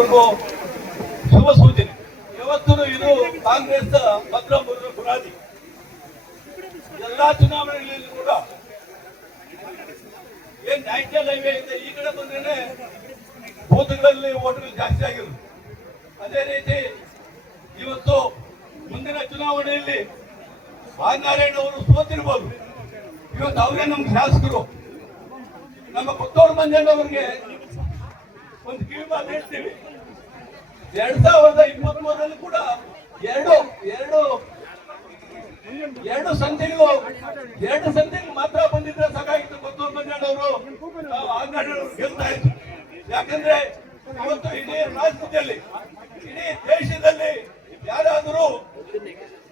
ಶುಭ ಸೂಚನೆ. ಇವತ್ತು ಇದು ಕಾಂಗ್ರೆಸ್ ಭದ್ರ ಬುನಾದಿ. ಎಲ್ಲಾ ಚುನಾವಣೆಗಳಲ್ಲಿ ಕೂಡ ಏನ್ ನ್ಯಾಷನಲ್ ಹೈವೇ ಇದೆ, ಈ ಕಡೆ ಬಂದ್ರೆ ಬೂತ್ಗಳಲ್ಲಿ ಓಟ್ಗಳು ಜಾಸ್ತಿ ಆಗಿರೋದು. ಅದೇ ರೀತಿ ಇವತ್ತು ಮುಂದಿನ ಚುನಾವಣೆಯಲ್ಲಿ ನಾರಾಯಣ ಅವರು ಸೋತಿರ್ಬೋದು. ಇವತ್ತು ಅವರೇ ನಮ್ಗೆ ಶಾಸಕರು. ನಮ್ಮ ಕೊತ್ತೂರು ಮಂಜಣ್ಣವರಿಗೆ ಒಂದು ಕಿವಿಮಾತು ಹೇಳ್ತೀವಿ. 2023ರಲ್ಲಿ ಕೂಡ ಎರಡು ಸಂಧಿಗೂ ಮಾತ್ರ ಬಂದಿದ್ರೆ ಸಾಕಾಗಿತ್ತು. ಕೊತ್ತೂರು ಮಂಜಣ್ಣವರು ಗೆಲ್ತಾ ಇದ್ರು. ಯಾಕಂದ್ರೆ ಇವತ್ತು ಇಡೀ ರಾಜ್ಯದಲ್ಲಿ, ಇಡೀ ದೇಶದಲ್ಲಿ ಯಾರಾದರೂ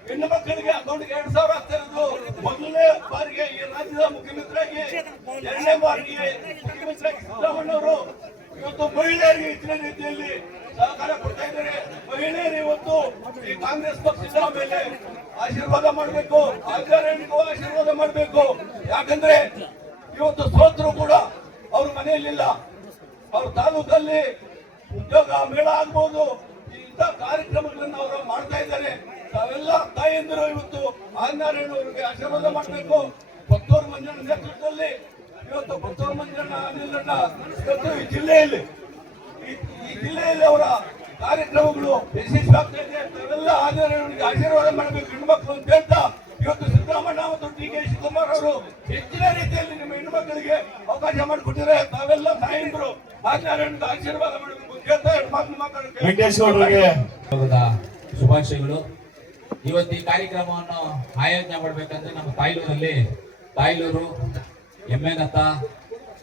ಹೆಣ್ಣು ಮಕ್ಕಳಿಗೆ ಅಕೌಂಟ್ಗೆ 2,000 ಆಗ್ತಾ ಇರೋದು ಮೊದಲನೇ ಬಾರಿಗೆ ಈ ರಾಜ್ಯದ ಮುಖ್ಯಮಂತ್ರಿಯಾಗಿ, ಎರಡನೇ ಬಾರಿಗೆ ಮುಖ್ಯಮಂತ್ರಿಯಾಗಿ ಸಿದ್ದರಾಮಯ್ಯನವರು ಇವತ್ತು ಮಹಿಳೆಯರಿಗೆ ಹೆಚ್ಚಿನ ರೀತಿಯಲ್ಲಿ ಸಹಕಾರ ಕೊಡ್ತಾ ಇದ್ದಾರೆ. ಮಹಿಳೆಯರು ಇವತ್ತು ಈ ಕಾಂಗ್ರೆಸ್ ಪಕ್ಷದ ಮೇಲೆ ಆಶೀರ್ವಾದ ಮಾಡಬೇಕು, ಆಚಾರ್ಯನಿಗೂ ಆಶೀರ್ವಾದ ಮಾಡಬೇಕು. ಯಾಕಂದ್ರೆ ಇವತ್ತು ಸೋತರು ಕೂಡ ಅವ್ರ ಮನೆಯಲ್ಲಿಲ್ಲ, ಅವ್ರ ತಾಲೂಕಲ್ಲಿ ಉದ್ಯೋಗ ಮೇಳ ಆಗ್ಬೋದು, ಇಂಥ ಕಾರ್ಯಕ್ರಮಗಳನ್ನು ಅವರು ಮಾಡ್ತಾ ಇದ್ದಾರೆ. ತಾವೆಲ್ಲ ತಾಯಂದಿರು ಇವತ್ತು ನಾರಾಯಣ ಅವರಿಗೆ ಆಶೀರ್ವಾದ ಮಾಡಬೇಕು. ಕೊತ್ತೂರು ಮಂಜಣ್ಣ ನೇತೃತ್ವದಲ್ಲಿ ಇವತ್ತು ಕೊತ್ತೂರು ಮಂಜಣ್ಣ ಅನಿಲಣ್ಣ ಇವತ್ತು ಈ ಜಿಲ್ಲೆಯಲ್ಲಿ ಅವರ ಕಾರ್ಯಕ್ರಮಗಳು ಯಶಸ್ವಿಯಾಗ್ತಾ ಇದೆ. ತಾವೆಲ್ಲ ನಾರಾಯಣನಿಗೆ ಆಶೀರ್ವಾದ ಮಾಡಬೇಕು ಹೆಣ್ಮಕ್ಳು ಅಂತ ಹೇಳ್ತಾ, ಇವತ್ತು ಸಿದ್ದರಾಮಯ್ಯ ಮತ್ತು DK ಶಿವಕುಮಾರ್ ಅವರು ಹೆಚ್ಚಿನ ರೀತಿಯಲ್ಲಿ ನಿಮ್ಮ ಹೆಣ್ಮಕ್ಳಿಗೆ ಅವಕಾಶ ಮಾಡಿಕೊಟ್ಟಿದ್ದಾರೆ. ತಾವೆಲ್ಲ ತಾಯಂದಿರು ನಾರಾಯಣನಿಗೆ ಆಶೀರ್ವಾದ ಮಾಡಬೇಕು ಅಂತ ಹೇಳ್ತಾ ಹೆಣ್ಮಕ್ಳು ಶುಭಾಶಯಗಳು. ಇವತ್ತು ಈ ಕಾರ್ಯಕ್ರಮವನ್ನು ಆಯೋಜನೆ ಮಾಡಬೇಕಂದ್ರೆ ನಮ್ಮ ತಾಯ್ಲೂರು, ಎಮ್ಮೆನತ್ತ,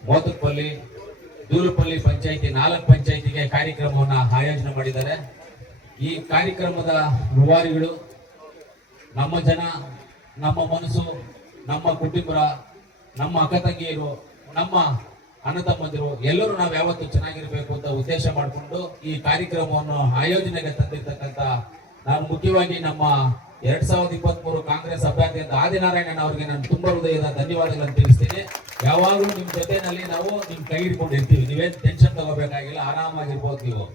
ಮೋತುಪಲ್ಲಿ, ದೂರುಪಲ್ಲಿ ಪಂಚಾಯಿತಿ 4 ಪಂಚಾಯಿತಿಗೆ ಕಾರ್ಯಕ್ರಮವನ್ನು ಆಯೋಜನೆ ಮಾಡಿದ್ದಾರೆ. ಈ ಕಾರ್ಯಕ್ರಮದ ರೂವಾರಿಗಳು ನಮ್ಮ ಜನ, ನಮ್ಮ ಮನಸ್ಸು, ನಮ್ಮ ಕುಟುಂಬ, ನಮ್ಮ ಅಕ್ಕ ತಂಗಿಯರು, ನಮ್ಮ ಅಣ್ಣ ತಮ್ಮಂದಿರು ಎಲ್ಲರೂ ನಾವು ಯಾವತ್ತೂ ಚೆನ್ನಾಗಿರ್ಬೇಕು ಅಂತ ಉದ್ದೇಶ ಮಾಡಿಕೊಂಡು ಈ ಕಾರ್ಯಕ್ರಮವನ್ನು ಆಯೋಜನೆಗೆ ತಂದಿರ್ತಕ್ಕಂಥ ನಾನು ಮುಖ್ಯವಾಗಿ ನಮ್ಮ 2023 ಕಾಂಗ್ರೆಸ್ ಅಭ್ಯರ್ಥಿ ಅಂತ ಆದಿನಾರಾಯಣನ್ ಅವರಿಗೆ ನಾನು ತುಂಬಾ ಹೃದಯದ ಧನ್ಯವಾದಗಳನ್ನು ತಿಳಿಸ್ತೀನಿ. ಯಾವಾಗಲೂ ನಿಮ್ ಜೊತೆನಲ್ಲಿ ನಾವು ನಿಮ್ ಕೈ ಹಿಡ್ಕೊಂಡಿರ್ತೀವಿ. ನೀವೇನ್ ಟೆನ್ಷನ್ ತಗೋಬೇಕಾಗಿಲ್ಲ, ಆರಾಮಾಗಿರ್ಬೋದು ನೀವು.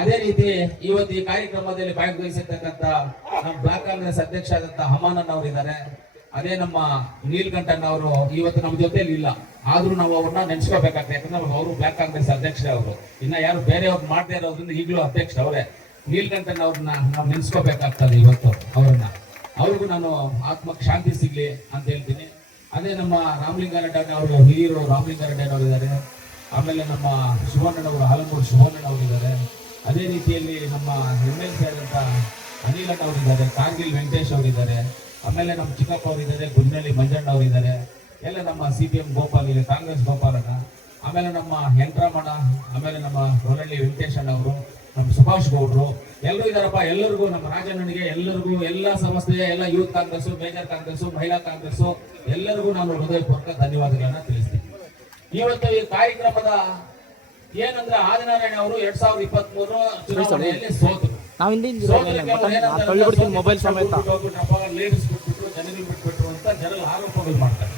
ಅದೇ ರೀತಿ ಇವತ್ತು ಈ ಕಾರ್ಯಕ್ರಮದಲ್ಲಿ ಭಾಗವಹಿಸಿರ್ತಕ್ಕಂಥ ನಮ್ಮ ಬ್ಲಾಕ್ ಕಾಂಗ್ರೆಸ್ ಅಧ್ಯಕ್ಷ ಆದಂತ ಹಮಾನನ್ ಅವರು ಇದ್ದಾರೆ. ಅದೇ ನಮ್ಮ ನೀಲ್ಕಂಠನ್ ಅವರು ಇವತ್ತು ನಮ್ಮ ಜೊತೆಲಿ ಇಲ್ಲ, ಆದ್ರೂ ನಾವು ಅವ್ರನ್ನ ನೆನ್ಸ್ಕೋಬೇಕಾಗ್ತದೆ. ಯಾಕಂದ್ರೆ ಅವರು ಬ್ಲಾಕ್ ಕಾಂಗ್ರೆಸ್ ಅಧ್ಯಕ್ಷರೇ. ಅವರು ಇನ್ನ ಯಾರು ಬೇರೆಯವ್ರು ಮಾಡ್ತಾ ಇರೋದ್ರಿಂದ ಈಗಲೂ ಅಧ್ಯಕ್ಷ ಅವರೇ. ನೀಲ್ಕಂಠನ್ ಅವ್ರನ್ನ ನಾವು ನೆನ್ಸ್ಕೋಬೇಕಾಗ್ತದೆ. ಇವತ್ತು ಅವ್ರಿಗೂ ನಾನು ಆತ್ಮಕ್ಕೆ ಶಾಂತಿ ಸಿಗ್ಲಿ ಅಂತ ಹೇಳ್ತೀನಿ. ಅದೇ ನಮ್ಮ ರಾಮಲಿಂಗಾರೆಡ್ಡಿ ಅವರು, ಹಿರಿಯರು ರಾಮಲಿಂಗಾರೆಡ್ಡಿ ಅವರು ಇದ್ದಾರೆ. ಆಮೇಲೆ ನಮ್ಮ ಶಿವಣ್ಣನವರು, ಹಲಮೂರು ಶಿವಣ್ಣನವರು ಇದ್ದಾರೆ. ಅದೇ ರೀತಿಯಲ್ಲಿ ನಮ್ಮ MLC ಆದಂತ ಅನಿಲಣ್ಣ ಅವರಿದ್ದಾರೆ, ಕಾರ್ಗಿಲ್ ವೆಂಕಟೇಶ್ ಅವರಿದ್ದಾರೆ. ಆಮೇಲೆ ನಮ್ಮ ಚಿಕ್ಕಪ್ಪ ಅವರಿದ್ದಾರೆ, ಗುಂಡ್ನಳ್ಳಿ ಮಂಜಣ್ಣ ಅವರಿದ್ದಾರೆ. ಎಲ್ಲ ನಮ್ಮ CPM ಗೋಪಾಲ್ ಇದೆ, ಕಾಂಗ್ರೆಸ್ ಗೋಪಾಲಣ್ಣ. ಆಮೇಲೆ ನಮ್ಮ ಹೆಂಟ್ರಾಮಣ್ಣ, ಆಮೇಲೆ ನಮ್ಮ ಹೊರಳ್ಳಿ ವೆಂಕಟೇಶಣ್ಣ ಅವರು, ನಮ್ಮ ಸುಭಾಷ್ ಗೌಡ್ರು ಎಲ್ಲರೂ ಇದಾರಪ್ಪ. ಎಲ್ಲರಿಗೂ ನಮ್ಮ ರಾಜಣ್ಣನಿಗೆ, ಎಲ್ಲರಿಗೂ, ಎಲ್ಲ ಸಂಸ್ಥೆಯ ಎಲ್ಲ ಯೂತ್ ಕಾಂಗ್ರೆಸ್, ಮೇಜರ್ ಕಾಂಗ್ರೆಸ್, ಮಹಿಳಾ ಕಾಂಗ್ರೆಸ್ ಎಲ್ಲರಿಗೂ ನಾನು ಹೃದಯಪೂರ್ವಕ ಧನ್ಯವಾದಗಳನ್ನ ತಿಳಿಸ್ತೀನಿ. ಇವತ್ತು ಈ ಕಾರ್ಯಕ್ರಮದ ಏನಂದ್ರೆ ಆದಿನಾರಾಯಣ ಅವರು 2023 ಚುನಾವಣೆಯಲ್ಲಿ ಸೋತರು. ಲೇಡೀಸ್ ಬಿಟ್ಬಿಟ್ರು, ಜನಗಳು ಬಿಟ್ಬಿಟ್ರು ಅಂತ ಜನರು ಆರೋಪಗಳು ಮಾಡ್ತಾರೆ.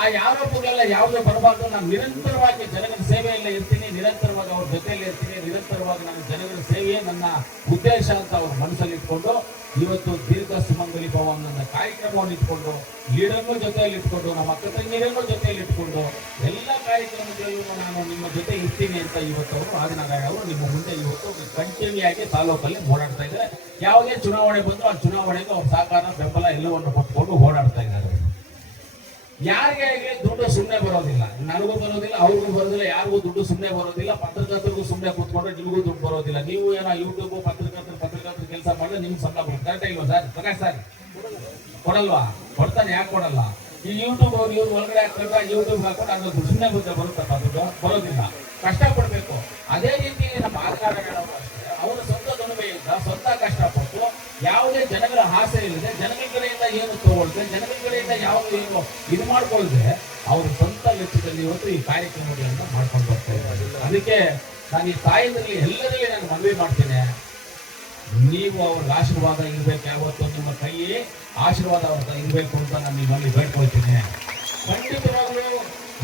ಆ ಆರೋಪಗಳೆಲ್ಲ ಯಾವುದೇ ಬರಬಾರ್ದು. ನಾನು ನಿರಂತರವಾಗಿ ಜನಗಳ ಸೇವೆಯಲ್ಲೇ ಇರ್ತೀನಿ, ನಿರಂತರವಾಗಿ ಅವ್ರ ಜೊತೆಯಲ್ಲಿ ಇರ್ತೀನಿ, ನಿರಂತರವಾಗಿ ನನ್ನ ಜನಗಳ ಸೇವೆಯೇ ನನ್ನ ಉದ್ದೇಶ ಅಂತ ಅವ್ರ ಮನಸ್ಸಲ್ಲಿ ಇಟ್ಕೊಂಡು ಇವತ್ತು ದೀರ್ಘ ಸುಮಂಗಲಿ ಭವ ನನ್ನ ಕಾರ್ಯಕ್ರಮವನ್ನು ಇಟ್ಕೊಂಡು, ಲೀಡರ್ನೂ ಜೊತೆಯಲ್ಲಿ ಇಟ್ಕೊಂಡು, ನಮ್ಮ ಅಕ್ಕ ತಂಗಿಯರನ್ನೂ ಜೊತೆಯಲ್ಲಿ ಇಟ್ಕೊಂಡು ಎಲ್ಲ ಕಾರ್ಯಕ್ರಮದಲ್ಲೂ ನಾನು ನಿಮ್ಮ ಜೊತೆ ಇರ್ತೀನಿ ಅಂತ ಇವತ್ತು ಅವರು ಆದಿನಾರಾಯಣ ಅವರು ನಿಮ್ಮ ಮುಂದೆ ಇವತ್ತು ಕಂಟಿನ್ಯೂ ಆಗಿ ತಾಲೂಕಲ್ಲಿ ಓಡಾಡ್ತಾ ಇದ್ದಾರೆ. ಯಾವುದೇ ಚುನಾವಣೆ ಬಂದರೂ ಆ ಚುನಾವಣೆಗೆ ಅವ್ರ ಸಹಕಾರ, ಬೆಂಬಲ ಎಲ್ಲವನ್ನು ಕೊಟ್ಕೊಂಡು ಓಡಾಡ್ತಾ ಇದ್ದಾರೆ. ಯಾರಿಗೆ ದುಡ್ಡು ಸುಮ್ಮನೆ ಬರೋದಿಲ್ಲ, ನನಗೂ ಬರೋದಿಲ್ಲ, ಅವ್ರಿಗೂ ಬರೋದಿಲ್ಲ, ಯಾರಿಗೂ ದುಡ್ಡು ಸುಮ್ಮನೆ ಬರೋದಿಲ್ಲ. ಪತ್ರಕರ್ತರಿಗೂ ಸುಮ್ಮನೆ ಕೂತ್ಕೊಂಡ್ರೆ ನಿಮಗೂ ದುಡ್ಡು ಬರೋದಿಲ್ಲ. ನೀವು ಏನೋ ಯೂಟ್ಯೂಬ್ ಪತ್ರಕರ್ತರು ಕೆಲಸ ಮಾಡಿದ್ರೆ ನಿಮ್ಗೆ ಸಂಬಳ ಬರುತ್ತೆ. ಕರೆಕ್ಟ್ ಇಲ್ವಾ ಸರ್? ಪ್ರಕಾಶ್ ಸರ್ ಕೊಡಲ್ವಾ? ಕೊಡ್ತಾನೆ, ಯಾಕೆ ಕೊಡಲ್ಲ? ಈ ಯೂಟ್ಯೂಬ್ ಅವ್ರು ಇವ್ರು ಒಳಗಡೆ ಹಾಕೊಂಡ್ರೆ ಯೂಟ್ಯೂಬ್ ಹಾಕೊಂಡು ಅನ್ನೋದು ಸುಮ್ಮನೆ ಬಂದ್ರೆ ಬರುತ್ತಪ್ಪ, ದುಡ್ಡು ಬರೋದಿಲ್ಲ, ಕಷ್ಟಪಡ್ಬೇಕು. ಅದೇ ರೀತಿ ನಮ್ಮ ಆದಿನಾರಾಯಣ ಅವರು ಅಷ್ಟೇ, ಅವರ ಸ್ವಂತ ದುಡಿಮೆಯಿಂದ ಸ್ವಂತ ಕಷ್ಟಪಟ್ಟು ಯಾವುದೇ ಜನಗಳ ಆಸೆ ಇಲ್ಲದೆ, ಜನಗಳ ಕಡೆಯಿಂದ ಏನು ತಗೊಳ್ದೆ, ಜನಗಳ ಕಡೆಯಿಂದ ಯಾವುದು ಏನು ಇದು ಮಾಡ್ಕೊಳ್ದೆ ಅವ್ರ ಸ್ವಂತ ವೆಚ್ಚದಲ್ಲಿ ಇವತ್ತು ಈ ಕಾರ್ಯಕ್ರಮಗಳನ್ನು ಮಾಡ್ಕೊಂಡು ಬರ್ತಾ ಇದ್ದಾರೆ. ಅದಕ್ಕೆ ನಾನು ಈ ತಾಯಿನಲ್ಲಿ ಎಲ್ಲರಿಗೂ ನಾನು ಮನವಿ ಮಾಡ್ತೇನೆ, ನೀವು ಅವ್ರ ಆಶೀರ್ವಾದ ಇರ್ಬೇಕು. ಯಾವತ್ತು ನಿಮ್ಮ ಕೈ ಆಶೀರ್ವಾದ ಅವ್ರ ಇರಬೇಕು ಅಂತ ನಾನು ನಿಮ್ಮಲ್ಲಿ ಬೇಡ್ಕೊಳ್ತೀನಿ. ಖಂಡಿತವಾಗ್ಲೂ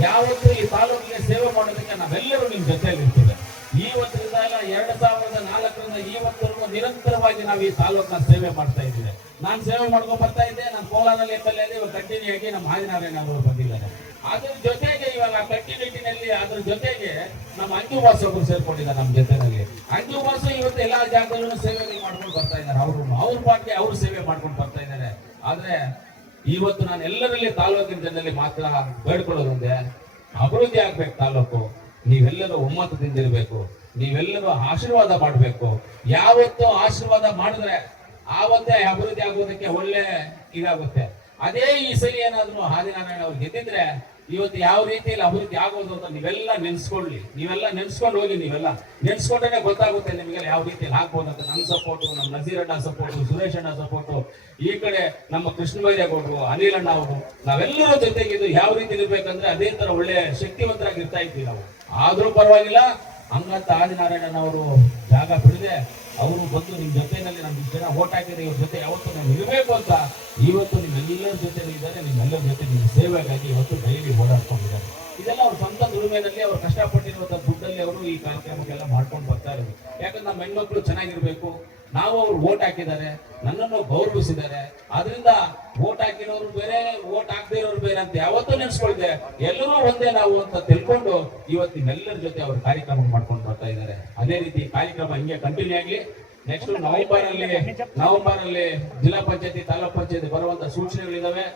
ಯಾವತ್ತು ಈ ತಾಲೂಕಿಗೆ ಸೇವೆ ಮಾಡೋದಕ್ಕೆ ನಾವೆಲ್ಲರೂ ನಿಮ್ಮ ಜೊತೆಯಲ್ಲಿ ಇರ್ತೇವೆ. ಇವತ್ತರಿಂದ 2004ರಿಂದ ಇವತ್ತರೆಗೂ ನಿರಂತರವಾಗಿ ನಾವು ಈ ತಾಲೂಕಿನ ಸೇವೆ ಮಾಡ್ತಾ ಇದ್ದೀವಿ. ನಾನು ಸೇವೆ ಮಾಡ್ಕೊಂಡು ಬರ್ತಾ ಇದ್ದೆ. ನಾನು ಕೋಲಾರಲ್ಲಿ ಎತ್ತಲ್ಲಿ ಇವಾಗ ಕಂಟಿನ್ಯೂ ಆಗಿ ನಮ್ಮ ಆದಿನಾರಾಯಣ ಅವರು ಬಂದಿದ್ದಾರೆ. ಅದ್ರ ಜೊತೆಗೆ ಇವಾಗ ಕಂಟಿನ್ಯೂಟಿನಲ್ಲಿ ಅದ್ರ ಜೊತೆಗೆ ನಮ್ಮ ಅಂಜು ಬಾಸ್ ಒಬ್ಬರು ಸೇರ್ಕೊಂಡಿದ್ದಾರೆ ನಮ್ಮ ಜೊತೆನಲ್ಲಿ. ಅಂಜು ಬಾಸ್ ಇವತ್ತು ಎಲ್ಲಾ ಜಾಗದಲ್ಲೂ ಸೇವೆಗಳು ಮಾಡ್ಕೊಂಡು ಬರ್ತಾ ಇದ್ದಾರೆ. ಅವ್ರ ಪಾಟಿಗೆ ಅವ್ರು ಸೇವೆ ಮಾಡ್ಕೊಂಡು ಬರ್ತಾ ಇದ್ದಾರೆ. ಆದ್ರೆ ಇವತ್ತು ನಾನು ಎಲ್ಲರಲ್ಲಿ ತಾಲೂಕಿನ ಜನರಲ್ಲಿ ಮಾತ್ರ ಬೇಡ್ಕೊಳ್ಳೋದೊಂದೇ, ಅಭಿವೃದ್ಧಿ ಆಗ್ಬೇಕು ತಾಲೂಕು. ನೀವೆಲ್ಲರೂ ಒಮ್ಮತದಿಂದ ಇರಬೇಕು, ನೀವೆಲ್ಲರೂ ಆಶೀರ್ವಾದ ಮಾಡಬೇಕು. ಯಾವತ್ತು ಆಶೀರ್ವಾದ ಮಾಡಿದ್ರೆ ಆವತ್ತೇ ಅಭಿವೃದ್ಧಿ ಆಗೋದಕ್ಕೆ ಒಳ್ಳೆ ಇದಾಗುತ್ತೆ. ಅದೇ ಈ ಸಲ ಏನಾದ್ರು ಆದಿನಾರಾಯಣ ಅವ್ರು ಗೆದ್ದಿದ್ರೆ ಇವತ್ತು ಯಾವ ರೀತಿಯಲ್ಲಿ ಅಭಿವೃದ್ಧಿ ಆಗೋದು ಅಂತ ನೀವೆಲ್ಲ ನೆನ್ಸ್ಕೊಳ್ಳಿ. ನೀವೆಲ್ಲ ನೆನ್ಸ್ಕೊಂಡು ಹೋಗಿ. ನೀವೆಲ್ಲ ನೆನ್ಸ್ಕೊಂಡ್ರೆ ಗೊತ್ತಾಗುತ್ತೆ ನಿಮಗೆಲ್ಲ ಯಾವ ರೀತಿಯಲ್ಲಿ ಹಾಕ್ಬೋದು ಅಂತ. ನನ್ನ ಸಪೋರ್ಟು, ನಮ್ಮ ನಜೀರ್ ಅಣ್ಣ ಸಪೋರ್ಟು, ಸುರೇಶ್ ಅಣ್ಣ ಸಪೋರ್ಟು, ಈ ಕಡೆ ನಮ್ಮ ಕೃಷ್ಣ ಬೈರೇಗೌಡರು, ಅನಿಲ್ ಅಣ್ಣ ಅವರು, ನಾವೆಲ್ಲರೂ ಜೊತೆಗಿದ್ದು ಯಾವ ರೀತಿ ಇರ್ಬೇಕಂದ್ರೆ ಅದೇ ತರ ಒಳ್ಳೆ ಶಕ್ತಿವಂತರಾಗಿ ಇರ್ತಾ ಇದ್ವಿ ನಾವು. ಆದ್ರೂ ಪರವಾಗಿಲ್ಲ, ಹಂಗಂತ ಆದಿನಾರಾಯಣನವರು ಜಾಗ ಬಿಡದೆ ಅವರು ಬಂದು ನಿಮ್ ಜೊತೆಯಲ್ಲಿ ನಮ್ಗೆ ಜನ ಓಟ್ ಹಾಕಿದ್ರೆ ಇವ್ರ ಜೊತೆ ಯಾವತ್ತೂ ನಾವು ಇರಬೇಕು ಅಂತ ಇವತ್ತು ನಿಮ್ಮೆಲ್ಲರ ಜೊತೆ ಇದ್ದಾರೆ. ನಿಮ್ಮೆಲ್ಲರ ಜೊತೆ ನಿಮ್ಮ ಸೇವೆಗಾಗಿ ಇವತ್ತು ಡೈಲಿ ಓಡಾಡ್ಕೊಂಡಿದ್ದಾರೆ. ಇದೆಲ್ಲ ಅವ್ರ ಸ್ವಂತ ದುಡಿಮೆಯಲ್ಲಿ ಅವ್ರು ಕಷ್ಟಪಟ್ಟಿರುವಂತ ದುಡ್ಡಲ್ಲಿ ಅವರು ಈ ಕಾರ್ಯಕ್ರಮಕ್ಕೆಲ್ಲ ಮಾಡ್ಕೊಂಡು ಬರ್ತಾ ಇರೋದು. ಯಾಕಂದ್ರೆ ನಮ್ಮ ಹೆಣ್ಮಕ್ಳು ಚೆನ್ನಾಗಿರ್ಬೇಕು. ನಾವು ಅವ್ರು ಓಟ್ ಹಾಕಿದ್ದಾರೆ, ನನ್ನನ್ನು ಗೌರವಿಸಿದ್ದಾರೆ. ಆದ್ರಿಂದ ಓಟ್ ಹಾಕಿರೋರು ಬೇರೆ, ಓಟ್ ಹಾಕದೇ ಇರೋರು ಬೇರೆ ಅಂತ ಯಾವತ್ತೂ ನೆನ್ಸ್ಕೊಳ್ದೆ ಎಲ್ಲರೂ ಒಂದೇ ನಾವು ಅಂತ ತಿಳ್ಕೊಂಡು ಇವತ್ತು ನಿಮ್ಮೆಲ್ಲರ ಜೊತೆ ಅವ್ರ ಕಾರ್ಯಕ್ರಮ ಮಾಡ್ಕೊಂಡು ಬರ್ತಾ ಇದ್ದಾರೆ. ಅದೇ ರೀತಿ ಕಾರ್ಯಕ್ರಮ ಹಿಂಗೆ ಕಂಟಿನ್ಯೂ ಆಗ್ಲಿ. ನೆಕ್ಸ್ಟ್ ನವೆಂಬರ್ ಅಲ್ಲಿ ಜಿಲ್ಲಾ ಪಂಚಾಯತಿ, ತಾಲೂಕ್ ಪಂಚಾಯತಿ ಬರುವಂತ ಸೂಚನೆಗಳಿದಾವೆ.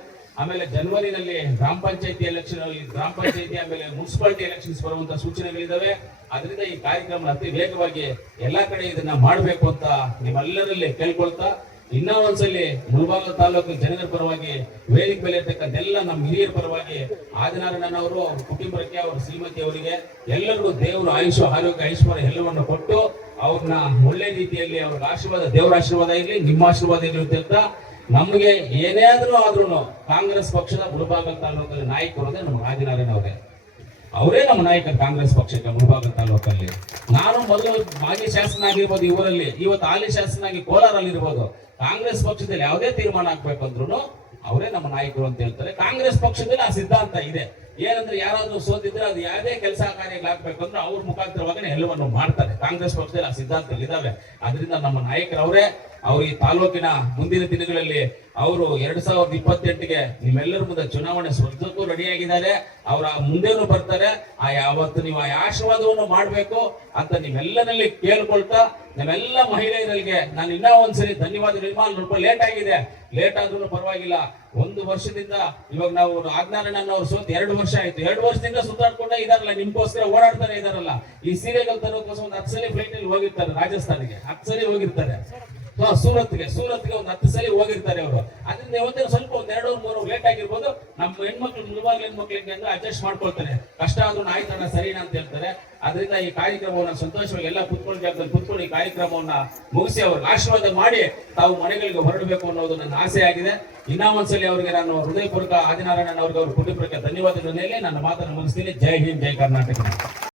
ಆಮೇಲೆ ಜನವರಿನಲ್ಲಿ ಗ್ರಾಮ ಪಂಚಾಯತಿ ಎಲೆಕ್ಷನ್, ಗ್ರಾಮ ಪಂಚಾಯತಿ ಆಮೇಲೆ ಮುನ್ಸಿಪಾಲಿಟಿ ಎಲೆಕ್ಷನ್ಸ್ ಬರುವಂತ ಸೂಚನೆಗಳಿದಾವೆ. ಅದರಿಂದ ಈ ಕಾರ್ಯಕ್ರಮ ಅತಿ ವೇಗವಾಗಿ ಎಲ್ಲಾ ಕಡೆ ಇದನ್ನ ಮಾಡಬೇಕು ಅಂತ ನಿಮ್ಮೆಲ್ಲರಲ್ಲಿ ಕೇಳ್ಕೊಳ್ತಾ, ಇನ್ನೂ ಒಂದ್ಸಲಿ ಮುಳಬಾಗಿಲು ತಾಲೂಕು ಜನರ ಪರವಾಗಿ, ವೇದಿಕೆ ಮೇಲೆ ಇರ್ತಕ್ಕಂಥ ಎಲ್ಲ ನಮ್ಮ ಹಿರಿಯರ ಪರವಾಗಿ ಆದಿನಾರಾಯಣನವರು, ಅವ್ರ ಕುಟುಂಬಕ್ಕೆ, ಅವ್ರ ಶ್ರೀಮತಿ ಅವರಿಗೆ ಎಲ್ಲರಿಗೂ ದೇವರು ಆಯುಷ್, ಆರೋಗ್ಯ, ಐಶ್ವರ್ಯ ಎಲ್ಲವನ್ನು ಕೊಟ್ಟು ಅವ್ರನ್ನ ಒಳ್ಳೆ ರೀತಿಯಲ್ಲಿ ಅವ್ರ ಆಶೀರ್ವಾದ, ದೇವರ ಆಶೀರ್ವಾದ ಇರಲಿ, ನಿಮ್ಮ ಆಶೀರ್ವಾದ ಇರಲಿ ಅಂತ ನಮಗೆ ಏನೇ ಆದ್ರೂ ಕಾಂಗ್ರೆಸ್ ಪಕ್ಷದ ಮುಳಬಾಗಿಲು ತಾಲೂಕಲ್ಲಿ ನಾಯಕರು ಅಂದ್ರೆ ನಮ್ಮ ಆದಿನಾರಾಯಣ ಅವರೇ ನಮ್ಮ ನಾಯಕ. ಕಾಂಗ್ರೆಸ್ ಪಕ್ಷಕ್ಕೆ ಮುಳಬಾಗಿಲು ತಾಲೂಕಲ್ಲಿ ನಾನು ಮೊದಲು ಮಾಜಿ ಶಾಸನ ಆಗಿರ್ಬೋದು ಈ ಊರಲ್ಲಿ, ಇವತ್ತು ಹಾಲಿ ಶಾಸನಾಗಿ ಕೋಲಾರಲ್ಲಿ ಇರ್ಬೋದು. ಕಾಂಗ್ರೆಸ್ ಪಕ್ಷದಲ್ಲಿ ಯಾವುದೇ ತೀರ್ಮಾನ ಆಗ್ಬೇಕಂದ್ರು ಅವರೇ ನಮ್ಮ ನಾಯಕರು ಅಂತ ಹೇಳ್ತಾರೆ. ಕಾಂಗ್ರೆಸ್ ಪಕ್ಷದಲ್ಲಿ ಆ ಸಿದ್ಧಾಂತ ಇದೆ. ಏನಂದ್ರೆ ಯಾರಾದ್ರೂ ಸೋತಿದ್ರೆ ಅದು ಯಾವುದೇ ಕೆಲಸ ಕಾರ್ಯಗಳಾಗಬೇಕು ಅಂದ್ರೆ ಅವ್ರ ಮುಖಾಂತರವಾಗಿ ಎಲ್ಲವನ್ನು ಮಾಡ್ತಾರೆ. ಕಾಂಗ್ರೆಸ್ ಪಕ್ಷದಲ್ಲಿ ಆ ಸಿದ್ಧಾಂತಗಳು ಇದಾವೆ. ಅದರಿಂದ ನಮ್ಮ ನಾಯಕರು ಅವರೇ. ಅವ್ರು ಈ ತಾಲೂಕಿನ ಮುಂದಿನ ದಿನಗಳಲ್ಲಿ ಅವರು 2028ಗೆ ನಿಮ್ಮೆಲ್ಲರ ಮುಂದೆ ಚುನಾವಣೆ ಸ್ಪರ್ಧಕ್ಕೂ ರೆಡಿಯಾಗಿದ್ದಾರೆ. ಅವರ ಮುಂದೇನು ಬರ್ತಾರೆ. ಯಾವತ್ತು ನೀವು ಆ ಆಶೀರ್ವಾದವನ್ನು ಮಾಡಬೇಕು ಅಂತ ನಿಮ್ಮೆಲ್ಲರಲ್ಲಿ ಕೇಳ್ಕೊಳ್ತಾ, ನಮ್ಮೆಲ್ಲ ಮಹಿಳೆಯರಿಗೆ ನಾನು ಇನ್ನೂ ಒಂದ್ಸರಿ ಧನ್ಯವಾದಗಳು. ಸ್ವಲ್ಪ ಲೇಟ್ ಆಗಿದೆ, ಲೇಟ್ ಆದ್ರೂ ಪರವಾಗಿಲ್ಲ. 1 ವರ್ಷದಿಂದ ಇವಾಗ ನಾವು ಆದಿನಾರಾಯಣನವರು ಸೋತ್ 2 ವರ್ಷ ಆಯ್ತು. 2 ವರ್ಷದಿಂದ ಸುತ್ತಾಡ್ಕೊಂಡೇ ಇದಾರಲ್ಲ, ನಿಮ್ಗೋಸ್ಕರ ಓಡಾಡ್ತಾನೆ ಇದಾರಲ್ಲ. ಈ ಸೀರೆಗಳು ತರೋಕೋಸ್ಕರ ಒಂದು 10 ಸಲ ಫ್ಲೈಟ್ ಅಲ್ಲಿ ಹೋಗಿರ್ತಾರೆ, ರಾಜಸ್ಥಾನಿಗೆ 10 ಸಲ ಹೋಗಿರ್ತಾರೆ, ಸೂರತ್ಗೆ ಒಂದು 10 ಸಲ ಹೋಗಿರ್ತಾರೆ ಅವರು. ಅದರಿಂದ ಇವತ್ತಿನ ಸ್ವಲ್ಪ 2-3 ಲೇಟ್ ಆಗಿರ್ಬೋದು. ನಮ್ಮ ಹೆಣ್ಮಕ್ಳು, ಮುಳುಬಾಗಿಲು ಹೆಣ್ಮಕ್ಳಿಗೆ ಅಂದ್ರೆ ಅಡ್ಜಸ್ಟ್ ಮಾಡ್ಕೊಳ್ತಾರೆ. ಕಷ್ಟ ಆದ್ರೂ ಆಯ್ತಣ್ಣ ಸರಿನಾ ಅಂತ ಹೇಳ್ತಾರೆ. ಅದರಿಂದ ಈ ಕಾರ್ಯಕ್ರಮವನ್ನ ಸಂತೋಷವಾಗಿ ಎಲ್ಲ ಕುತ್ಕೊಂಡು ಜಾಗದಲ್ಲಿ ಕುತ್ಕೊಂಡು ಈ ಕಾರ್ಯಕ್ರಮವನ್ನ ಮುಗಿಸಿ ಅವ್ರಿಗೆ ಆಶೀರ್ವಾದ ಮಾಡಿ ತಾವು ಮನೆಗಳಿಗೆ ಹೊರಡಬೇಕು ಅನ್ನೋದು ನನ್ನ ಆಸೆ ಆಗಿದೆ. ಇನ್ನೂ ಒಂದ್ಸಲಿ ಅವರಿಗೆ ನಾನು ಹೃದಯಪೂರ್ವಕ ಆದಿನಾರಾಯಣ ಅವ್ರಿಗೆ, ಅವ್ರ ಕುಟುಂಬಕ್ಕೆ ಧನ್ಯವಾದಗಳ ಮೇಲೆ ನನ್ನ ಮಾತನ್ನು ಮುಗಿಸ್ತೀನಿ. ಜೈ ಹಿಂದ್, ಜೈ ಕರ್ನಾಟಕ.